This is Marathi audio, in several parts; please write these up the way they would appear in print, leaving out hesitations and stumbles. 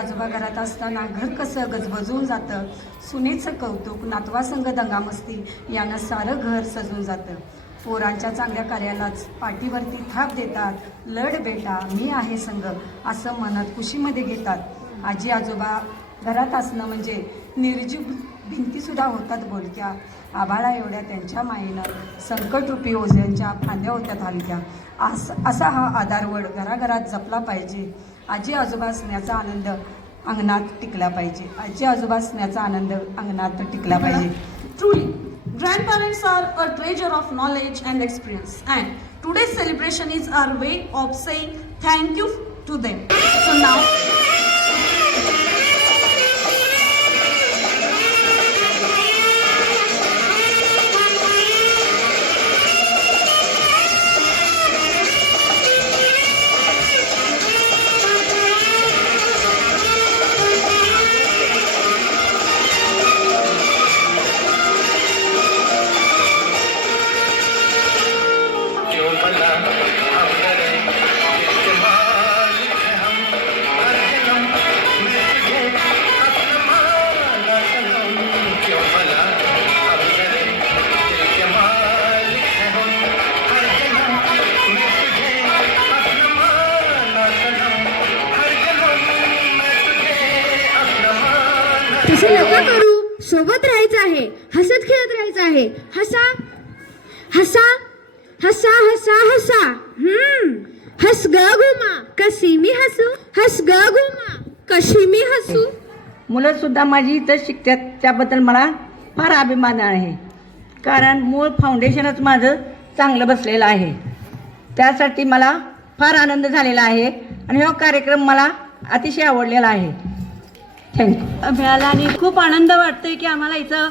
आजोबा घरात असताना घर कसं गजबजून जातं, सुनेचं कौतुक, नातवासंग दंगामस्ती यानं सारं घर सजून जातं. पोरांच्या चांगल्या कार्यालाच पाठीवरती थाप देतात. लढ बेटा मी आहे संग असं म्हणत खुशीमध्ये घेतात. आजी आजोबा घरात असणं म्हणजे निर्जीव भिंतीसुद्धा होतात बोलक्या. आभाळा एवढ्या त्यांच्या मायेनं संकटरूपी ओझ्यांच्या फांद्या होत्यात हलक्या. असा हा आधारवड घराघरात जपला पाहिजे. आजी आजोबा असण्याचा आनंद अंगणात टिकला पाहिजे. आजी आजोबा असण्याचा आनंद अंगणात टिकला पाहिजे. Truly, grandparents are a treasure of knowledge and experience, and today's celebration is our way of saying thank you to them. So now तसे नका करू. सोबत राहायचं आहे, हसत खेळत राहायचं आहे. हसा हसा हसा हसा हसा. हस ग घुमा कशी मी हसू. हस ग घुमा कशी मी हसू. मुलं सुद्धा माझी इथं शिकतात, त्याबद्दल मला फार अभिमान आहे. कारण मूळ फाउंडेशनच माझं चांगलं बसलेलं आहे. त्यासाठी मला फार आनंद झालेला आहे आणि हा कार्यक्रम मला अतिशय आवडलेला आहे. थँक्यू. मिळाला आणि खूप आनंद वाटतोय की आम्हाला इथं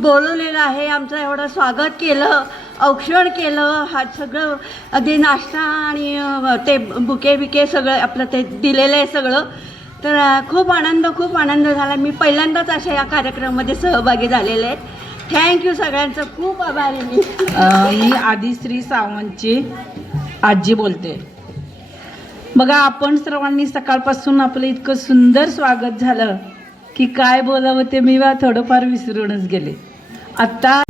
बोलवलेलं आहे. आमचं एवढं स्वागत केलं, औक्षण केलं. हा सगळं अगदी नाश्ता आणि ते बुके बिके सगळं आपलं ते दिलेलं आहे सगळं. तर खूप आनंद झाला. मी पहिल्यांदाच अशा या कार्यक्रमामध्ये सहभागी झालेले आहेत. थँक्यू सगळ्यांचं, खूप आभारी मी. मी आदिश्री सावंतची आजी बोलते. बघा, आपण सर्वांनी सकाळपासून आपलं इतकं सुंदर स्वागत झालं की काय बोलावं ते मी थोडंफार विसरूनच गेले. आत्ता